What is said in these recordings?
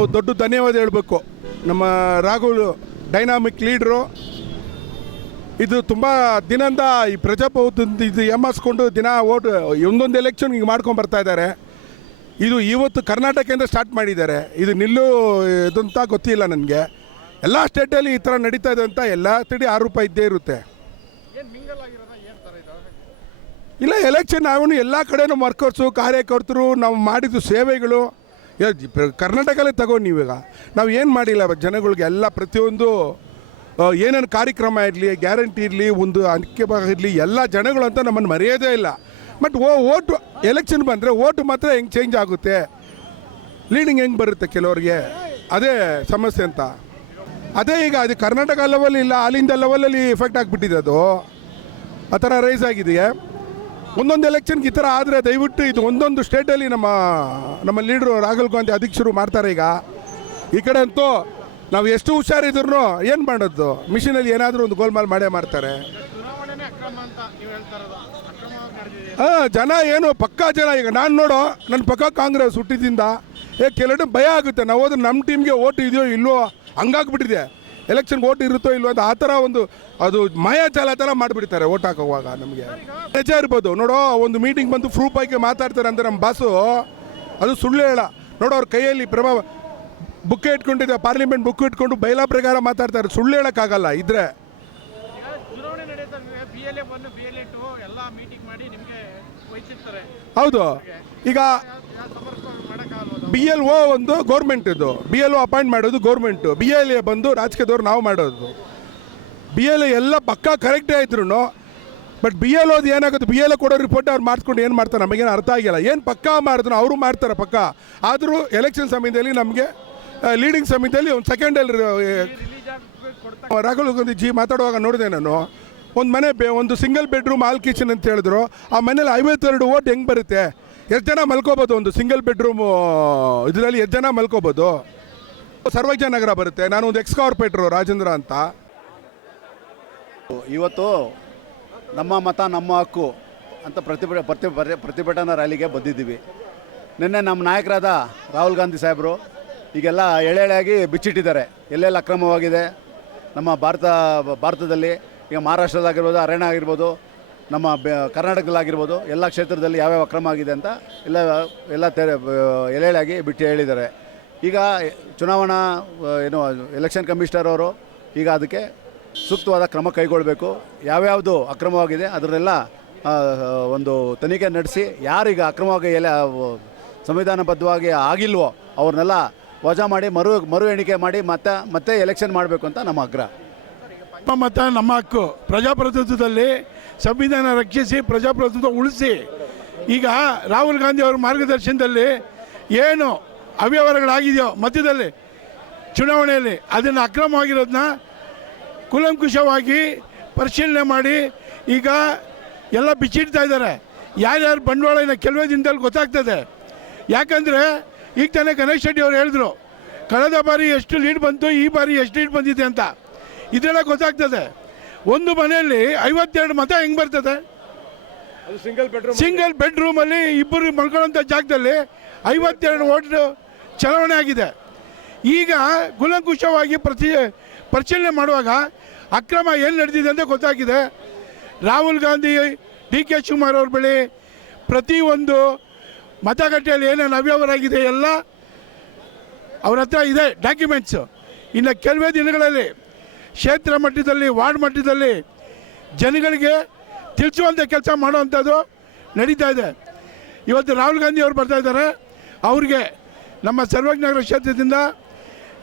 ನಾವು ದೊಡ್ಡ ಧನ್ಯವಾದ ಹೇಳಬೇಕು. ನಮ್ಮ ರಾಹುಲ್ ಡೈನಾಮಿಕ್ ಲೀಡ್ರು ಇದು ತುಂಬ ದಿನದಿಂದ ಈ ಪ್ರಜಾಪ್ರಭುತ್ವ ಇದು ಎಮ್ಮಸ್ಕೊಂಡು ದಿನ ಓಟ್, ಒಂದೊಂದು ಎಲೆಕ್ಷನ್ ಹಿಂಗೆ ಮಾಡ್ಕೊಂಡು ಬರ್ತಾ ಇದ್ದಾರೆ. ಇದು ಇವತ್ತು ಕರ್ನಾಟಕದಿಂದ ಸ್ಟಾರ್ಟ್ ಮಾಡಿದ್ದಾರೆ. ಇದು ನಿಲ್ಲು ಇದಂತ ಗೊತ್ತಿಲ್ಲ ನನಗೆ. ಎಲ್ಲ ಸ್ಟೇಟಲ್ಲಿ ಈ ಥರ ನಡೀತಾ ಇದೆ ಅಂತ ಎಲ್ಲ ತಿಡಿ ಆರು ರೂಪಾಯಿ ಇದ್ದೇ ಇರುತ್ತೆ. ಇಲ್ಲ ಎಲೆಕ್ಷನ್ ನಾವು ಎಲ್ಲ ಕಡೆನೂ ವರ್ಕರ್ಸು ಕಾರ್ಯಕರ್ತರು, ನಾವು ಮಾಡಿದ್ದು ಸೇವೆಗಳು. ಕರ್ನಾಟಕಲ್ಲೇ ತಗೊಂಡು ನೀವೀಗ. ನಾವು ಏನು ಮಾಡಿಲ್ಲ ಜನಗಳಿಗೆ ಎಲ್ಲ ಪ್ರತಿಯೊಂದು ಏನೇನು ಕಾರ್ಯಕ್ರಮ ಇರಲಿ, ಗ್ಯಾರಂಟಿ ಇರಲಿ, ಒಂದು ಅಂಕೆ ಭಾಗ ಇರಲಿ, ಎಲ್ಲ ಜನಗಳು ಅಂತ ನಮ್ಮನ್ನು ಮರೆಯೋದೇ ಇಲ್ಲ. ಬಟ್ ಓ, ಓಟು, ಎಲೆಕ್ಷನ್ ಬಂದರೆ ಓಟು ಮಾತ್ರ ಹೆಂಗೆ ಚೇಂಜ್ ಆಗುತ್ತೆ? ಲೀಡಿಂಗ್ ಹೆಂಗೆ ಬರುತ್ತೆ ಕೆಲವರಿಗೆ? ಅದೇ ಸಮಸ್ಯೆ ಅಂತ. ಅದೇ ಈಗ ಅದು ಕರ್ನಾಟಕ ಲೆವೆಲ್ ಇಲ್ಲ, ಅಲ್ಲಿಂದ ಲೆವೆಲಲ್ಲಿ ಎಫೆಕ್ಟ್ ಆಗಿಬಿಟ್ಟಿದೆ ಅದು. ಆ ಥರ ರೈಸ್ ಆಗಿದೆ. ಒಂದೊಂದು ಎಲೆಕ್ಷನ್ಗೆ ಈ ಥರ ಆದರೆ ದಯವಿಟ್ಟು ಇದು ಒಂದೊಂದು ಸ್ಟೇಟಲ್ಲಿ ನಮ್ಮ ನಮ್ಮ ಲೀಡ್ರು ರಾಹುಲ್ ಗಾಂಧಿ ಅಧ್ಯಕ್ಷರು ಮಾಡ್ತಾರೆ ಈಗ. ಈ ಕಡೆ ಅಂತೂ ನಾವು ಎಷ್ಟು ಹುಷಾರಿದ್ರು ಏನು ಮಾಡೋದು? ಮಿಷಿನಲ್ಲಿ ಏನಾದರೂ ಒಂದು ಗೋಲ್ಮಾಲ್ ಮಾಡೇ ಮಾಡ್ತಾರೆ. ಹಾಂ ಜನ ಏನು ಪಕ್ಕಾ ಜನ ಈಗ ನಾನು ನೋಡು ನನ್ನ ಪಕ್ಕ ಕಾಂಗ್ರೆಸ್ ಹುಟ್ಟಿದಿಂದ ಏ ಕೆಲವು ಭಯ ಆಗುತ್ತೆ. ನಾವು ಹೋದ್ರೆ ನಮ್ಮ ಟೀಮ್ಗೆ ಓಟ್ ಇದೆಯೋ ಇಲ್ಲವೋ ಹಂಗಾಗ್ಬಿಟ್ಟಿದೆ. ಎಲೆಕ್ಷನ್ಗೆ ಓಟ್ ಇರುತ್ತೋ ಇಲ್ವೋ ಅಂತ ಆ ಥರ ಒಂದು ಅದು ಮಾಯಾಜಾಲ ಥರ ಮಾಡಿಬಿಡ್ತಾರೆ ಓಟ್ ಹಾಕೋವಾಗ ನಮಗೆ. ನಿಜ ಇರ್ಬೋದು. ನೋಡೋ, ಒಂದು ಮೀಟಿಂಗ್ ಬಂದು ಪ್ರೂಫ್ ಆಗಿ ಮಾತಾಡ್ತಾರೆ ಅಂದರೆ ನಮ್ಮ ಬಾಸು ಅದು ಸುಳ್ಳು ಹೇಳ. ನೋಡೋ, ಅವ್ರ ಕೈಯಲ್ಲಿ ಪ್ರಭಾವ ಬುಕ್ ಇಟ್ಕೊಂಡಿದ್ದ ಪಾರ್ಲಿಮೆಂಟ್ ಬುಕ್ ಇಟ್ಕೊಂಡು ಬೈಲಾ ಪ್ರಕಾರ ಮಾತಾಡ್ತಾರೆ. ಸುಳ್ಳು ಹೇಳೋಕ್ಕಾಗಲ್ಲ, ಇದ್ರೆ. ಹೌದು. ಈಗ ಬಿ ಎಲ್ ಒ ಒಂದು ಗೌರ್ಮೆಂಟ್ ಇದು. ಬಿ ಎಲ್ ಒ ಅಪಾಯಿಂಟ್ ಮಾಡೋದು ಗೌರ್ಮೆಂಟು ಬಿ ಎಲ್ ಎ ಬಂದು ರಾಜಕೀಯದವ್ರು ನಾವು ಮಾಡೋದು. ಬಿ ಎಲ್ ಎ ಎಲ್ಲ ಪಕ್ಕಾ ಕರೆಕ್ಟೇ ಆಯ್ತು ಬಟ್ ಬಿ ಎಲ್ ಓದು ಏನಾಗುತ್ತೆ? ಬಿ ಎಲ್ ಎ ಕೊಡೋ ರಿಪೋರ್ಟ್ ಅವ್ರು ಮಾಡಿಸ್ಕೊಂಡು ಏನು ಮಾಡ್ತಾರೆ? ನಮಗೇನು ಅರ್ಥ ಆಗಿಲ್ಲ. ಏನು ಪಕ್ಕಾ ಮಾಡಿದ್ರು ಅವರು ಮಾಡ್ತಾರೆ ಪಕ್ಕಾ. ಆದರೂ ಎಲೆಕ್ಷನ್ ಸಮಯದಲ್ಲಿ ನಮಗೆ ಲೀಡಿಂಗ್ ಸಮಯದಲ್ಲಿ ಒಂದು ಸೆಕೆಂಡಲ್ಲಿ ರಾಹುಲ್ ಗಾಂಧಿ ಜಿ ಮಾತಾಡುವಾಗ ನೋಡಿದೆ ನಾನು. ಒಂದು ಮನೆ ಬೇ ಒಂದು ಸಿಂಗಲ್ ಬೆಡ್ರೂಮ್ ಆಲ್ ಕಿಚನ್ ಅಂತ ಹೇಳಿದ್ರು. ಆ ಮನೇಲಿ ಐವತ್ತೆರಡು ಓಟ್ ಹೆಂಗೆ ಬರುತ್ತೆ? ಎಷ್ಟು ಜನ ಮಲ್ಕೋಬೋದು ಒಂದು ಸಿಂಗಲ್ ಬೆಡ್ರೂಮು ಇದರಲ್ಲಿ ಎಷ್ಟು ಜನ ಮಲ್ಕೋಬೋದು? ಸರ್ವಜ್ಞ ನಗರ ಬರುತ್ತೆ. ನಾನು ಒಂದು ಎಕ್ಸ್ ಕಾರ್ಪೊರೇಟ್ರು ರಾಜೇಂದ್ರ ಅಂತ. ಇವತ್ತು ನಮ್ಮ ಮತ, ನಮ್ಮ ಹಕ್ಕು ಅಂತ ಪ್ರತಿಭಟ ಪ್ರತಿ ಪ್ರತಿ- ಪ್ರತಿಭಟನಾ ರ್ಯಾಲಿಗೆ ಬಂದಿದ್ದೀವಿ. ನಿನ್ನೆ ನಮ್ಮ ನಾಯಕರಾದ ರಾಹುಲ್ ಗಾಂಧಿ ಸಾಹೇಬರು ಈಗೆಲ್ಲ ಎಳೆ ಎಳೆಯಾಗಿ ಬಿಚ್ಚಿಟ್ಟಿದ್ದಾರೆ. ಎಲ್ಲೆಲ್ಲ ಅಕ್ರಮವಾಗಿದೆ? ನಮ್ಮ ಭಾರತ ಭಾರತದಲ್ಲಿ ಈಗ ಮಹಾರಾಷ್ಟ್ರದಾಗಿರ್ಬೋದು ಹರಿಯಾಣ ಆಗಿರ್ಬೋದು ನಮ್ಮ ಬೆ ಕರ್ನಾಟಕದಲ್ಲಾಗಿರ್ಬೋದು ಎಲ್ಲ ಕ್ಷೇತ್ರದಲ್ಲಿ ಯಾವ್ಯಾವ ಅಕ್ರಮ ಆಗಿದೆ ಅಂತ ಎಲ್ಲ ಎಲ್ಲ ತೆರೆ ಎಲೆಯಾಗಿ ಬಿಟ್ಟು ಹೇಳಿದ್ದಾರೆ. ಈಗ ಚುನಾವಣಾ ಏನು ಎಲೆಕ್ಷನ್ ಕಮಿಷನರ್ ಅವರು ಈಗ ಅದಕ್ಕೆ ಸೂಕ್ತವಾದ ಕ್ರಮ ಕೈಗೊಳ್ಳಬೇಕು ಯಾವ್ಯಾವುದು ಅಕ್ರಮವಾಗಿದೆ ಅದನ್ನೆಲ್ಲ ಆ, ಒಂದು ತನಿಖೆ ನಡೆಸಿ ಯಾರೀಗ ಅಕ್ರಮವಾಗಿ ಎಲ್ಲ ಸಂವಿಧಾನಬದ್ಧವಾಗಿ ಆಗಿಲ್ವೋ ಅವ್ರನ್ನೆಲ್ಲ ವಜಾ ಮಾಡಿ ಮರು ಮರು ಎಣಿಕೆ ಮಾಡಿ ಮತ್ತೆ ಮತ್ತೆ ಎಲೆಕ್ಷನ್ ಮಾಡಬೇಕು ಅಂತ ನಮ್ಮ ಆಗ್ರಹ. ನಮ್ಮ ಮತ ನಮ್ಮ ಹಕ್ಕು ಪ್ರಜಾಪ್ರಭುತ್ವದಲ್ಲಿ ಸಂವಿಧಾನ ರಕ್ಷಿಸಿ, ಪ್ರಜಾಪ್ರಭುತ್ವ ಉಳಿಸಿ, ಈಗ ರಾಹುಲ್ ಗಾಂಧಿ ಅವರ ಮಾರ್ಗದರ್ಶನದಲ್ಲಿ ಏನು ಅವ್ಯವಹಾರಗಳಾಗಿದೆಯೋ ಮಧ್ಯದಲ್ಲಿ ಚುನಾವಣೆಯಲ್ಲಿ ಅದನ್ನು ಅಕ್ರಮವಾಗಿರೋದನ್ನ ಕೂಲಂಕುಷವಾಗಿ ಪರಿಶೀಲನೆ ಮಾಡಿ, ಈಗ ಎಲ್ಲ ಬಿಚ್ಚಿಡ್ತಾ ಇದ್ದಾರೆ. ಯಾರ್ಯಾರು ಬಂಡವಾಳ ಇನ್ನು ಕೆಲವೇ ದಿನದಲ್ಲಿ ಗೊತ್ತಾಗ್ತದೆ. ಯಾಕಂದರೆ ಈಗ ತಾನೇ ಗಣೇಶ್ ಶೆಟ್ಟಿ ಅವರು ಹೇಳಿದ್ರು, ಕಳೆದ ಬಾರಿ ಎಷ್ಟು ಲೀಡ್ ಬಂತು, ಈ ಬಾರಿ ಎಷ್ಟು ಲೀಡ್ ಬಂದಿದೆ ಅಂತ. ಇದೆಲ್ಲ ಗೊತ್ತಾಗ್ತದೆ. ಒಂದು ಮನೆಯಲ್ಲಿ ಐವತ್ತೆರಡು ಮತ ಹೆಂಗೆ ಬರ್ತದೆ? ಸಿಂಗಲ್ ಬೆಡ್ರೂಮ್ ಸಿಂಗಲ್ ಬೆಡ್ರೂಮಲ್ಲಿ ಇಬ್ಬರು ಮಲ್ಕೊಳ್ಳೋಂಥ ಜಾಗದಲ್ಲಿ ಐವತ್ತೆರಡು ಓಟ್ ಚಲಾವಣೆ ಆಗಿದೆ. ಈಗ ಗುಲಂಕುಷವಾಗಿ ಪ್ರತಿ ಪರಿಶೀಲನೆ ಮಾಡುವಾಗ ಅಕ್ರಮ ಏನು ನಡೆದಿದೆ ಅಂತ ಗೊತ್ತಾಗಿದೆ. ರಾಹುಲ್ ಗಾಂಧಿ ಡಿ ಕೆ ಶಿವಕುಮಾರ್ ಅವ್ರ ಬಳಿ ಪ್ರತಿಯೊಂದು ಮತಗಟ್ಟೆಯಲ್ಲಿ ಏನೇನು ಅವ್ಯವಹಾರ ಆಗಿದೆ ಎಲ್ಲ ಅವ್ರ ಹತ್ರ ಇದೆ ಡಾಕ್ಯುಮೆಂಟ್ಸು ಇನ್ನು ಕೆಲವೇ ದಿನಗಳಲ್ಲಿ ಕ್ಷೇತ್ರ ಮಟ್ಟದಲ್ಲಿ, ವಾರ್ಡ್ ಮಟ್ಟದಲ್ಲಿ ಜನಗಳಿಗೆ ತಿಳಿಸುವಂಥ ಕೆಲಸ ಮಾಡುವಂಥದ್ದು ನಡೀತಾ ಇದೆ. ಇವತ್ತು ರಾಹುಲ್ ಗಾಂಧಿ ಅವರು ಬರ್ತಾ ಇದ್ದಾರೆ. ಅವ್ರಿಗೆ ನಮ್ಮ ಸರ್ವಜ್ಞನಗರ ಕ್ಷೇತ್ರದಿಂದ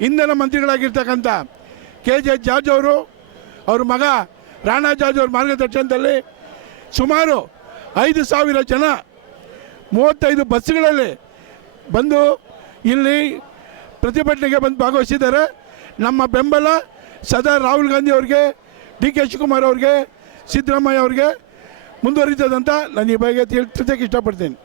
ಇಂಧನ ಮಂತ್ರಿಗಳಾಗಿರ್ತಕ್ಕಂಥ ಕೆ ಜೆ ಜಾರ್ಜ್ ಅವರು, ಅವ್ರ ಮಗ ರಾಣಾ ಜಾರ್ಜ್ ಅವ್ರ ಮಾರ್ಗದರ್ಶನದಲ್ಲಿ ಸುಮಾರು ಐದು ಸಾವಿರ ಜನ ಮೂವತ್ತೈದು ಬಸ್ಗಳಲ್ಲಿ ಬಂದು ಇಲ್ಲಿ ಪ್ರತಿಭಟನೆಗೆ ಬಂದು ಭಾಗವಹಿಸಿದ್ದಾರೆ. ನಮ್ಮ ಬೆಂಬಲ ಸದಾ ರಾಹುಲ್ ಗಾಂಧಿ ಅವ್ರಿಗೆ, ಡಿ ಕೆ ಶಿವಕುಮಾರ್ ಅವ್ರಿಗೆ, ಸಿದ್ದರಾಮಯ್ಯ ಅವ್ರಿಗೆ ಮುಂದುವರಿತದಂತ ನಾನು ಈ ಬಗ್ಗೆ ತಿಳ್ ತಿಳಿಸೋಕ್ಕೆ ಇಷ್ಟಪಡ್ತೀನಿ.